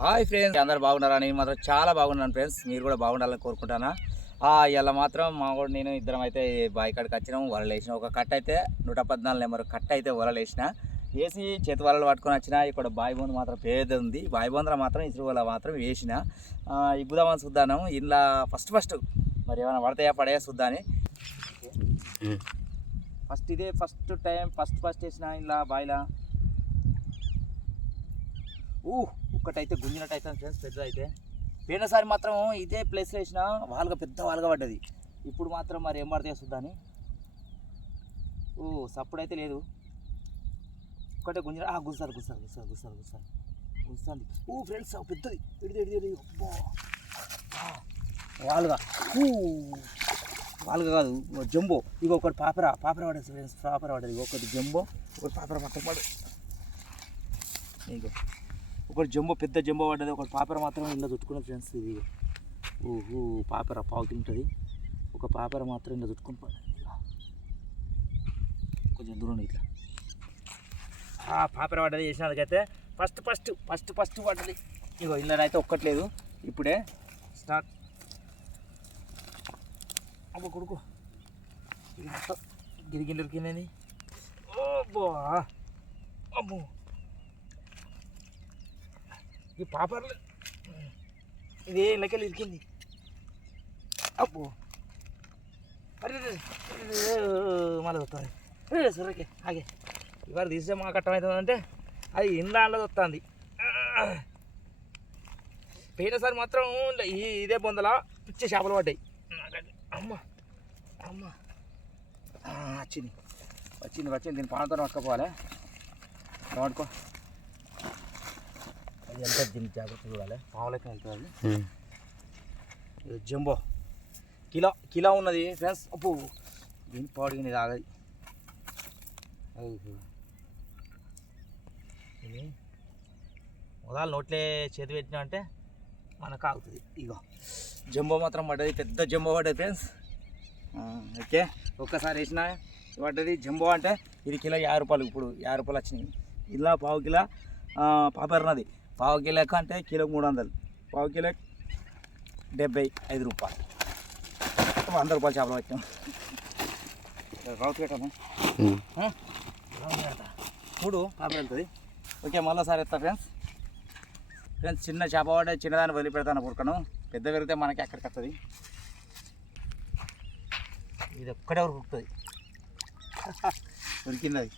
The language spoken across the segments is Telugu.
హాయ్ ఫ్రెండ్స్, అందరు బాగున్నారా? నేను మాత్రం చాలా బాగున్నాను ఫ్రెండ్స్. మీరు కూడా బాగుండాలని కోరుకుంటానా. ఇలా మాత్రం మా కూడా నేను ఇద్దరం అయితే బావి కాడికి వచ్చినాము. వలలు వేసిన ఒక కట్ట అయితే 114 నెంబర్ కట్ట అయితే వలలు వేసి చేతి వలలు పట్టుకొని వచ్చిన. ఇక్కడ బావి బొంద మాత్రం పేద ఉంది. బావి బొందర మాత్రం ఇసురు వల మాత్రం వేసిన. ఇగ్గుదామని చూద్దాను. ఇలా ఫస్ట్ మరి ఏమైనా పడతాయా పడయా చూద్దాని. ఫస్ట్ టైం వేసిన ఇలా బావిలా ఒక్కటైతే గుంజినట్టు అవుతుంది ఫ్రెండ్స్. పెద్ద అయితే పోయినసారి మాత్రం ఇదే ప్లేస్లో వేసిన వాళ్ళగా పెద్ద వాళ్ళగా పడ్డది. ఇప్పుడు మాత్రం మరి ఏం పడితే చూద్దాని. సప్పుడు అయితే లేదు. ఒక్కటే గుంజిన గుంజుతుంది ఫ్రెండ్స్. పెద్దది ఎడిది వాళ్ళగా కాదు జంబో. ఇక ఒకటి పాపర పడేది ఫ్రెండ్స్. పాపర పడేది ఒకటి జంబో, ఒకటి పాపర పట్టపడు. ఇక ఒకటి జంబో, పెద్ద జంబో పడ్డది. ఒకటి పాపర మాత్రం ఇలా చుట్టుకున్నది ఫ్రెండ్స్. ఇది పాపర పావుకి ఉంటుంది. ఒక పాపర మాత్రం ఇలా చుట్టుకుని పడ్డది. కొంచెం దూరం ఇట్లా పాపర పడ్డది. వేసినందుకైతే ఫస్ట్ పడ్డది. ఇగో ఇళ్ళనైతే ఒక్కట్లేదు. ఇప్పుడే స్టార్ట్. అబ్బో కొడుకు గిరికిందరికిందని. అమ్మో ఈ పాపర్లు ఇదే ఇళ్ళకెళ్ళి ఇరికింది. అబ్బో అరే మళ్ళీ వస్తుంది. సరేకే ఆగే ఇవాళ తీసే మా కట్టమవుతుందంటే అది ఇందాలో వస్తుంది. పోయినసారి మాత్రం ఇదే బొందలా పిచ్చి చేపలు పడ్డాయి. అమ్మ వచ్చింది దీని పానతో పట్టుకోవాలి. పట్టుకో. అది ఎంత దీన్ని జాగ్రత్త చూడాలి. పావులకి వెళ్తుంది. జంబో కిలో ఉన్నది ఫ్రెండ్స్. అప్పు దీన్ని పాడిగినది తాగది. ఇది మొదలు నోట్లే చేతి పెట్టినా అంటే మనకు ఆగుతుంది. ఇగో జంబో మాత్రం పడ్డది. పెద్ద జంబో పడ్డది ఫ్రెండ్స్. ఓకే ఒక్కసారి వేసిన పడ్డది జంబో. అంటే ఇది కిలో 50 రూపాయలు. ఇప్పుడు 50 రూపాయలు వచ్చినాయి. ఇలా పావు కిలో పాపర్నది. పావు కిలో అంటే కిలోకి 300. పావు కిలో 75 రూపాయలు. 100 రూపాయలు చేపలు వచ్చాం. రౌతు పెట్టాము. చూడు పాపర్ వెళ్తుంది. ఓకే మళ్ళీసారి ఎత్తా ఫ్రెండ్స్. చిన్న చేప పడే చిన్నదాన్ని వదిలిపెడతాను పురకను. పెద్ద పెరిగితే మనకి ఎక్కడికి వస్తుంది. ఇది ఒక్కడే ఉరుకుతుంది. ఉరికింది అది.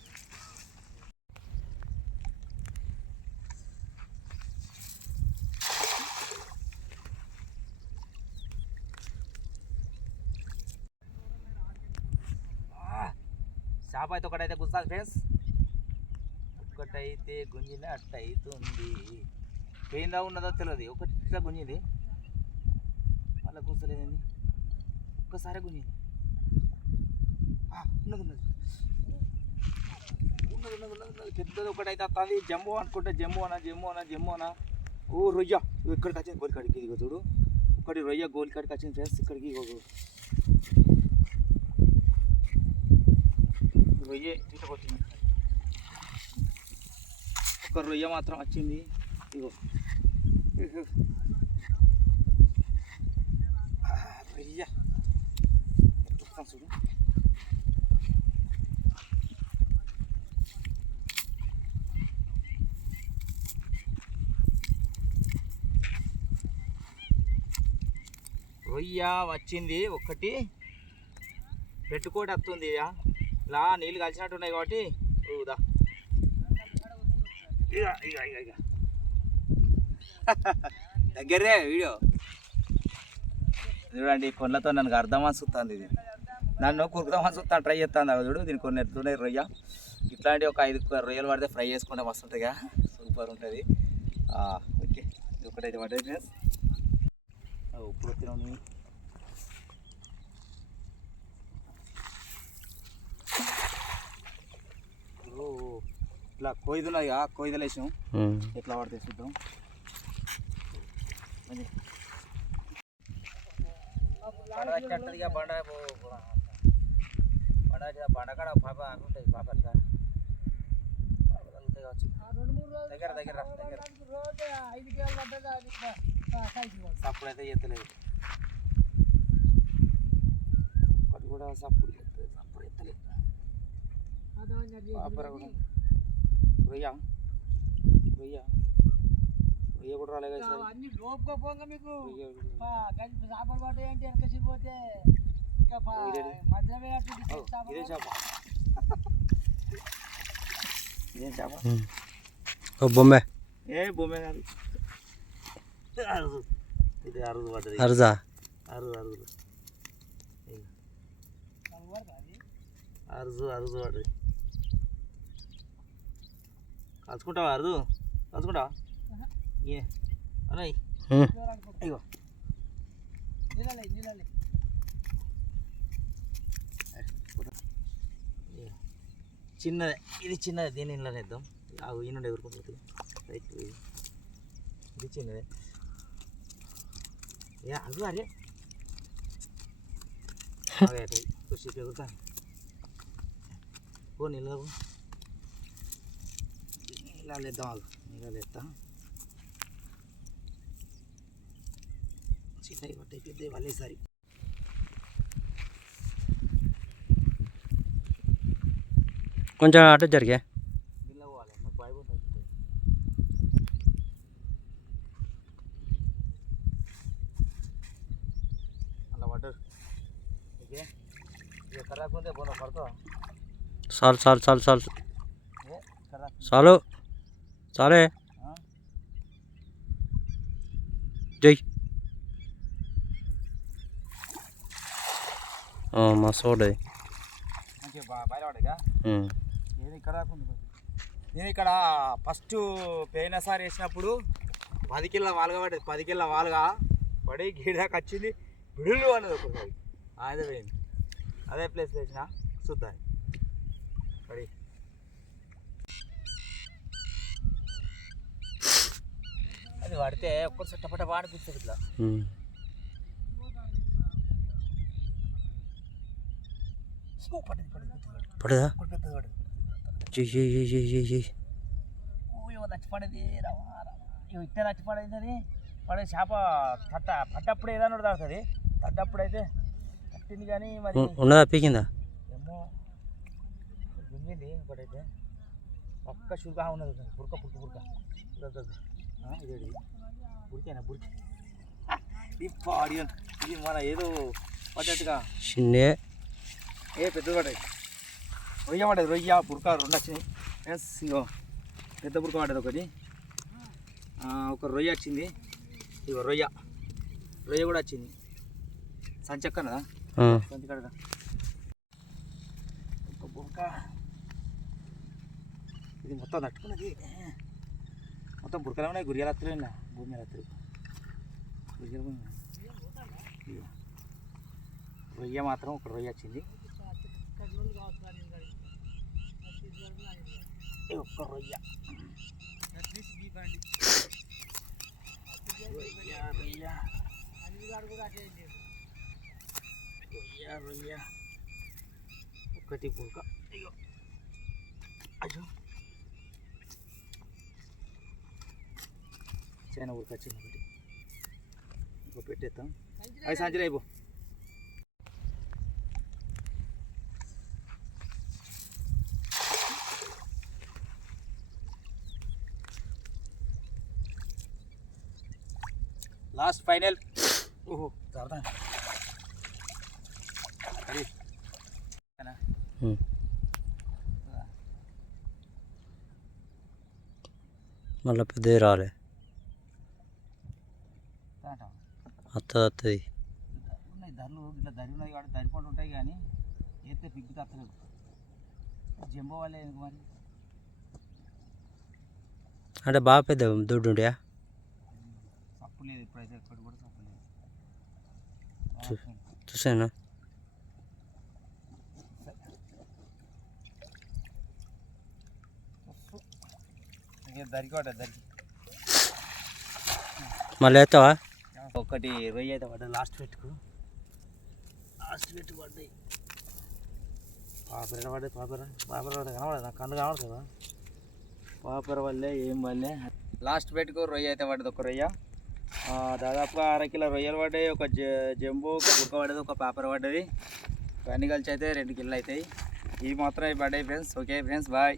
చేప అయితే ఒకటైతే గుంజుతుంది ఫ్రెండ్స్. ఒక్కటైతే గుంజిన అట్ట అవుతుంది. పోయిందా ఉన్నదో తెలియదు. ఒకటి ఇట్లా గుంజింది మళ్ళీ గుంజలేదండి. ఒక్కసారి గుంజింది. ఉన్నది పెద్దది ఒకటైతే వస్తుంది. జంబో అనుకుంటే జంబో అనా. రొయ్య ఇక్కడికి వచ్చింది. గోలికాడికి ఇది చూడు. ఒకటి రొయ్య గోలికాడికి వచ్చింది ఫ్రెండ్స్. ఇక్కడికి రొయ్య ఇట్లా వచ్చింది. ఒక రొయ్య మాత్రం వచ్చింది. ఇగో రొయ్య చూడు. రొయ్య వచ్చింది. ఒకటి పెట్టుకోటి వస్తుంది. ఇలా నీళ్ళు కలిసినట్టు ఉన్నాయి కాబట్టి ఊదా. ఇక దగ్గరే వీడియో చూడండి. కొన్లతో నన్ను అర్థమని చూస్తుంది. ఇది నన్ను కురుకుదామని చూస్తాను. ట్రై చేస్తాను చూడు. దీనికి కొన్ని ఎత్తున్నాయి రొయ్య. ఇట్లాంటి ఒక 5 రొయ్యలు పడితే ఫ్రై చేసుకుంటే మస్తు ఉంటుందిగా. సూపర్ ఉంటుంది. ఓకే ఇది ఒకటైతే పడ్డది ఫ్రెండ్స్. ఇప్పుడు వచ్చినాము. ఇట్లా కొయ్యదున్నది. కొయ్యదలు వేసాం. ఎట్లా పడితే చూద్దాం. బండకాడ పాప ఉంటుంది. పాప దగ్గర దగ్గర దగ్గర సప్పుడు అయితే ఎత్తలేదు, ఒకటి కూడా సప్పుడు ఎత్తలేదు, సప్పుడు ఎత్తలేదు. పాపర కూడా రొయ్య రొయ్య రొయ్య కూడా రాలేదు కదా సార్. అన్ని లోపుకోపోగా మీకు చేపలు పట్టాయంటే వెనకసిపోతే ఇంకా మధ్యలో ఇదే చేప, ఇదేం చేప? బొమ్మే. ఏ బొమ్మే కాదు, అరుదు. ఇది అరుదు పడ్డది, అరుదా? అరుదు అరుదు అరుదు అరుదు పడ్డది. కలుసుకుంటావా అరుదు? కలుసుకుంటావా? ఏ అన్నయ్య ఇగో చిన్నదే, ఇది చిన్నదే, దీని ఇంట్లోనే ఇద్దాం. ఈ నుండి ఎగురుకుంటుంది రైట్. ఇది చిన్నదే. ఏ అది అరే కృషి ఎగురుతా ఓ నీళ్ళు నీళ్ళు వేద్దాం, వాళ్ళు నీళ్ళు వేస్తా. చిన్నవి పట్టాయి, పెద్దవి వాళ్ళేసారి. కొంచెం అటు జరిగా నీళ్ళు పోవాలి, మాకు బాగుంటుంది. అలా పడ్డారు ఓకే. ఇక ఖరాబ్ ఉందే పోనా పడతావా? చాలు చాలు చాలు చాలు ఏ ఖరాబ్ చాలు చాలే. జై మా సోడే మంచిగా బయట పడ్డా. నేను ఇక్కడ నేను ఇక్కడ ఫస్ట్ పోయినసారి వేసినప్పుడు 10 కిలో వాలుగా పడ్డది, 10 కిలో వాలుగా పడి గిడాక వచ్చింది బిడులు అన్నది ఒకసారి. అదే పోయింది, అదే ప్లేస్ వేసిన చూద్దాం పడి. అది పడితే ఒక్కరు చట్టపట్ట వాడిపిస్తుంది ఇట్లా. పడ్డది పడ్డది పడదా? పెద్దది పడ్డది. నచ్చిపడేది ఇట్టే నచ్చిపడేది. అది పడే చేప పట్టప్పుడు ఏదన్నా తాగుతుంది, తట్టప్పుడు అయితే తట్టింది కానీ మరి ఉన్నదా పీకిందా? ఏమో గుంగింది ఒకటైతే పక్క షుగా ఉన్నది, బురక పురక బురక ఇదేది బురికేనా బురికి ఇది మన ఏదో పడ్డట్టుగా చిన్నే ఏ పెద్దది పడ్డది. రొయ్య పడ్డది, రొయ్య బురక 2 వచ్చినాయి. ఇగో పెద్ద బురక పడ్డది ఒకటి, ఒక రొయ్య వచ్చింది. ఇగో రొయ్య రొయ్య కూడా వచ్చింది. సంచక్కనదా సంచి కడగా ఒక బురక. ఇది మొత్తం తట్టుకున్నది, మొత్తం బురకలు ఉన్నాయి. గురియాల హత్తులు ఇలా భూమి హత్తులు గురియాల. రొయ్య మాత్రం ఒక రొయ్య వచ్చింది, ఒక్క రొయ్య. రొయ్య రొయ్య ఒకటి పుల్క. అయ్యో అయ్యో చైనా ఉడక వచ్చింది ఒకటి, ఇంకో పెట్టేస్తాం. అవి సంచులు అయిపో. Last final. ఓహో తర్వాత మళ్ళీ పెద్దది రాలే, వస్తుంది ఉన్నాయి ధరలు ఇట్లా ధరి ఉన్నాయి కాబట్టి ధరిపండు ఉంటాయి, కానీ అయితే పిగ్గు తత్తలేదు. జంబో వాళ్ళే ఎందుకు మరి, అంటే బాగా పెద్ద దుడ్డు ఉంటాయా? తప్పు లేదు, ఇప్పుడైతే ఎక్కడ కూడా తప్పు లేదు. చూసాను దరికి పడ్డా దరికి. మళ్ళీ వేస్తావా? ఒకటి రొయ్య అయితే పడ్డా లాస్ట్ పెట్టుకు పడ్డాయి. పాపర పడ్డాయి, పాపర పడ్డా కనబడదు, నాకు కన్ను కనబడుతుందా? పాపర వల్లే ఏం వల్లే లాస్ట్ బెట్కు రొయ్య అయితే పడ్డది, ఒక రొయ్య. దాదాపుగా 1/2 కిలో రొయ్యలు పడ్డాయి, ఒక జంబు, ఒక గుక్క పడ్డది, ఒక పేపర్ పడ్డది. అన్నీ కలిసి అయితే 2 కిలోలు అవుతాయి. ఇవి మాత్రం పడ్డాయి ఫ్రెండ్స్. Okay friends, bye.